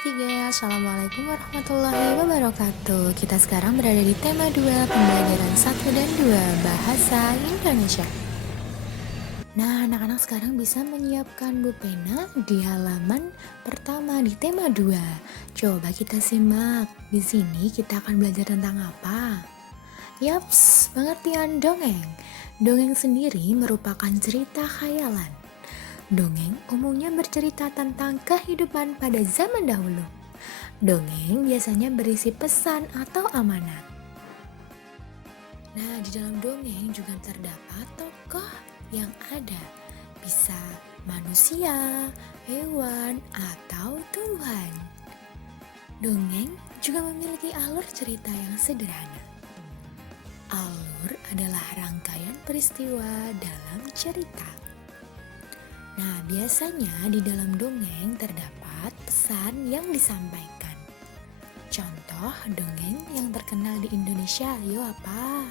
kelas 3. Assalamualaikum warahmatullahi wabarakatuh. Kita sekarang berada di tema 2, pembelajaran 1 dan 2, bahasa Indonesia. Nah, anak-anak sekarang bisa menyiapkan bu pena di halaman pertama di tema 2. Coba kita simak. Di sini kita akan belajar tentang apa? Yaps, pengertian dongeng. Dongeng sendiri merupakan cerita khayalan. Dongeng umumnya bercerita tentang kehidupan pada zaman dahulu. Dongeng biasanya berisi pesan atau amanat. Nah, di dalam dongeng juga terdapat tokoh yang ada. Bisa manusia, hewan, atau tumbuhan. Dongeng juga memiliki alur cerita yang sederhana. Alur adalah rangkaian peristiwa dalam cerita. Nah, biasanya di dalam dongeng terdapat pesan yang disampaikan. Contoh dongeng yang terkenal di Indonesia, yuk apa?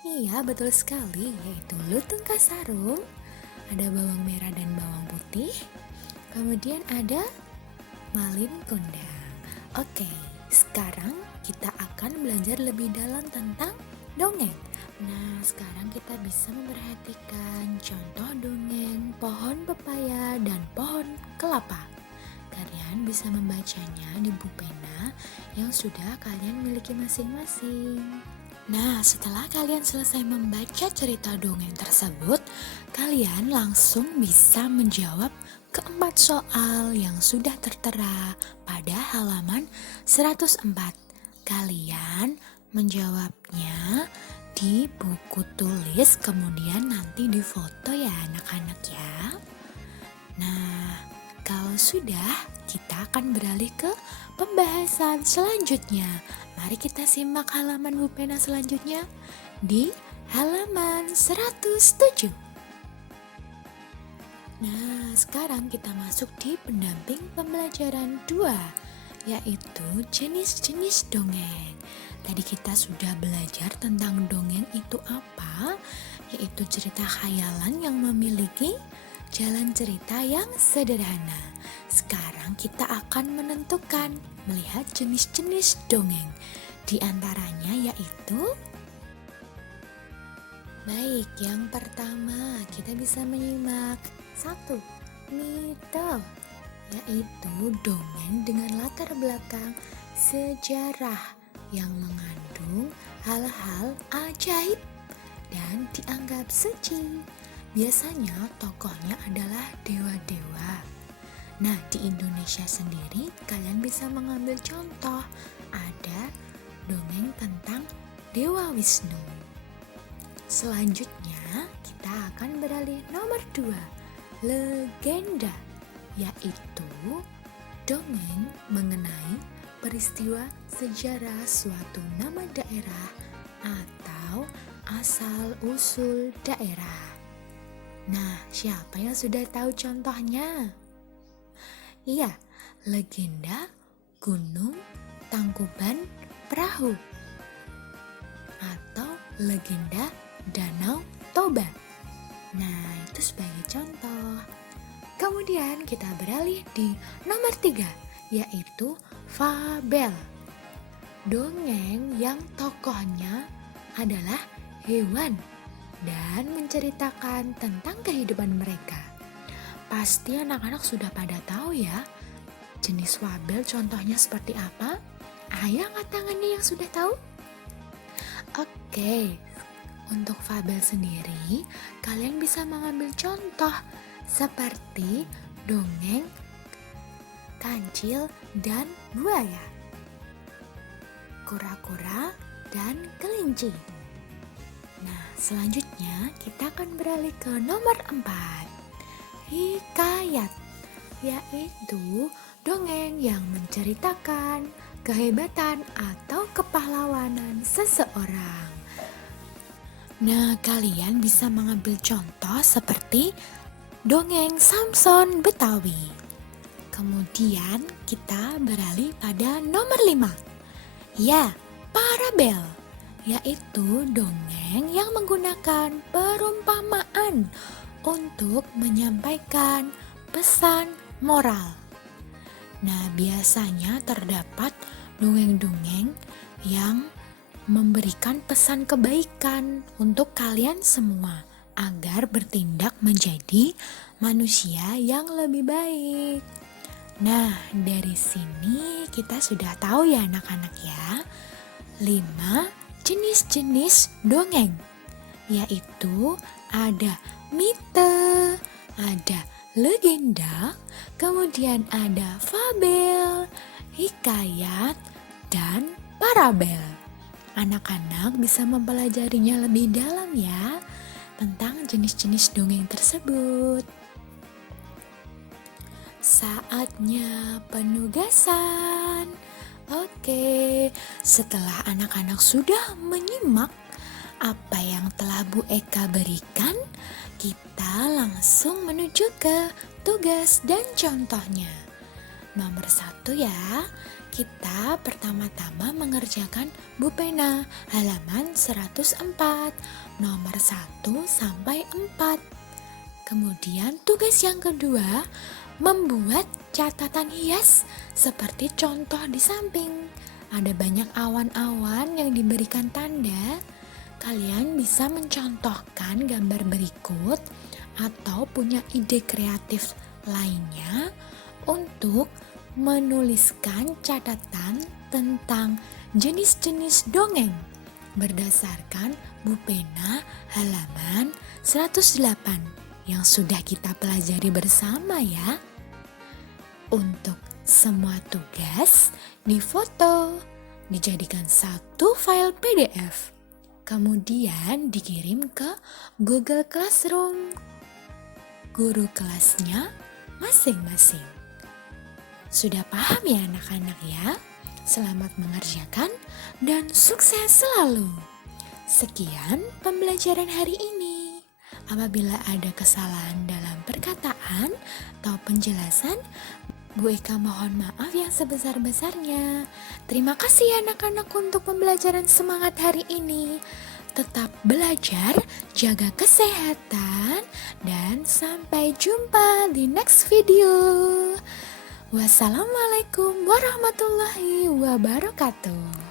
Iya, betul sekali, yaitu Lutung Kasarung, ada bawang merah dan bawang putih, kemudian ada Malin Kundang. Oke, sekarang kita akan belajar lebih dalam tentang dongeng. Nah, sekarang kita bisa memperhatikan contoh dongeng pohon pepaya dan pohon kelapa. Kalian bisa membacanya di buku pena yang sudah kalian miliki masing-masing. Nah, setelah kalian selesai membaca cerita dongeng tersebut, kalian langsung bisa menjawab keempat soal yang sudah tertera pada halaman 104. Kalian menjawabnya di buku tulis, kemudian nanti difoto ya anak-anak ya. Nah, kalau sudah, kita akan beralih ke pembahasan selanjutnya. Mari kita simak halaman bu pena selanjutnya di halaman 107. Nah, sekarang kita masuk di pendamping pembelajaran 2, yaitu jenis-jenis dongeng. Tadi kita sudah belajar tentang dongeng itu apa, yaitu cerita khayalan yang memiliki jalan cerita yang sederhana. Sekarang kita akan menentukan, melihat jenis-jenis dongeng. Di antaranya yaitu, baik, yang pertama kita bisa menyimak 1. Mito, yaitu dongeng dengan latar belakang sejarah yang mengandung hal-hal ajaib dan dianggap suci. Biasanya tokohnya adalah dewa-dewa. Nah, di Indonesia sendiri kalian bisa mengambil contoh. Ada dongeng tentang Dewa Wisnu. Selanjutnya kita akan beralih nomor 2, legenda, yaitu dongeng mengenai peristiwa sejarah suatu nama daerah atau asal-usul daerah. Nah, siapa yang sudah tahu contohnya? Iya, legenda Gunung Tangkuban Perahu atau legenda Danau Toba. Nah, itu sebagai contoh. Kemudian kita beralih di nomor 3, yaitu fabel. Dongeng yang tokohnya adalah hewan dan menceritakan tentang kehidupan mereka. Pasti anak-anak sudah pada tahu ya, jenis fabel contohnya seperti apa? Ayo angkat tangannya yang sudah tahu. Oke, untuk fabel sendiri, kalian bisa mengambil contoh seperti dongeng kancil dan buaya, kura-kura dan kelinci. Nah, selanjutnya kita akan beralih ke nomor 4, hikayat, yaitu dongeng yang menceritakan kehebatan atau kepahlawanan seseorang. Nah, kalian bisa mengambil contoh seperti dongeng Samson Betawi. Kemudian kita beralih pada nomor 5. Ya, parabel, yaitu dongeng yang menggunakan perumpamaan untuk menyampaikan pesan moral. Nah, biasanya terdapat dongeng-dongeng yang memberikan pesan kebaikan untuk kalian semua agar bertindak menjadi manusia yang lebih baik. Nah, dari sini kita sudah tahu ya anak-anak ya, 5 jenis-jenis dongeng, yaitu ada mite, ada legenda, kemudian ada fabel, hikayat, dan parabel. Anak-anak bisa mempelajarinya lebih dalam ya tentang jenis-jenis dongeng tersebut. Saatnya penugasan. Oke, setelah anak-anak sudah menyimak apa yang telah Bu Eka berikan, kita langsung menuju ke tugas dan contohnya. Nomor 1 ya, kita pertama-tama mengerjakan Bu Pena halaman 104, nomor 1 sampai 4. Kemudian tugas yang kedua, membuat catatan hias seperti contoh di samping. Ada banyak awan-awan yang diberikan tanda. Kalian bisa mencontohkan gambar berikut atau punya ide kreatif lainnya untuk menuliskan catatan tentang jenis-jenis dongeng berdasarkan Bu Pena halaman 108 yang sudah kita pelajari bersama ya. Untuk semua tugas difoto, dijadikan satu file PDF, kemudian dikirim ke Google Classroom guru kelasnya masing-masing. Sudah paham ya anak-anak ya? Selamat mengerjakan dan sukses selalu. Sekian pembelajaran hari ini. Apabila ada kesalahan dalam perkataan atau penjelasan, Bu Eka mohon maaf yang sebesar-besarnya. Terima kasih anak-anak untuk pembelajaran semangat hari ini. Tetap belajar, jaga kesehatan, dan sampai jumpa di next video. Wassalamualaikum warahmatullahi wabarakatuh.